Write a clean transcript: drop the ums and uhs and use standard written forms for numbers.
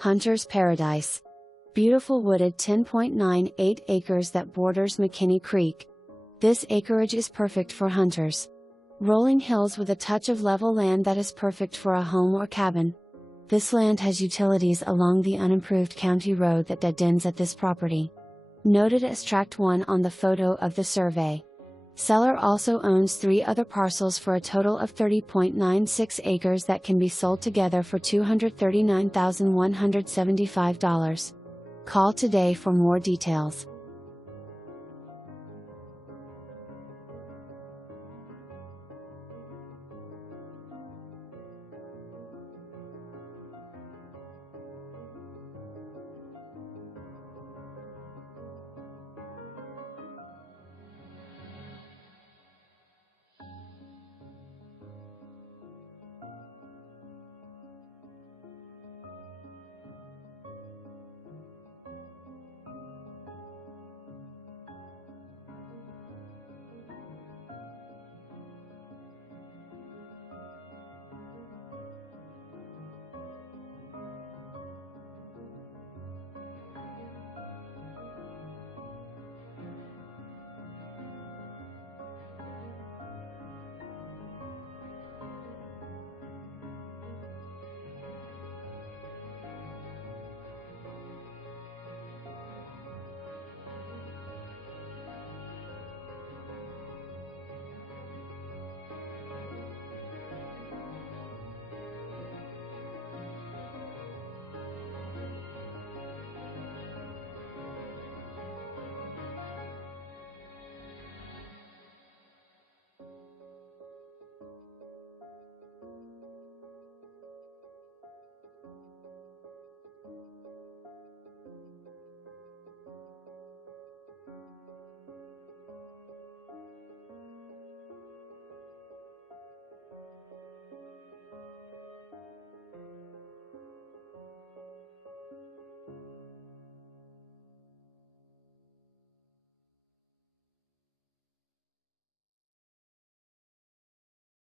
Hunter's Paradise. Beautiful wooded 10.98 acres that borders McKinney Creek. This acreage is perfect for hunters. Rolling hills with a touch of level land that is perfect for a home or cabin. This land has utilities along the unimproved county road that dead ends at this property. Noted as Tract 1 on the photo of the survey. Seller also owns 3 other parcels for a total of 30.96 acres that can be sold together for $239,175. Call today for more details.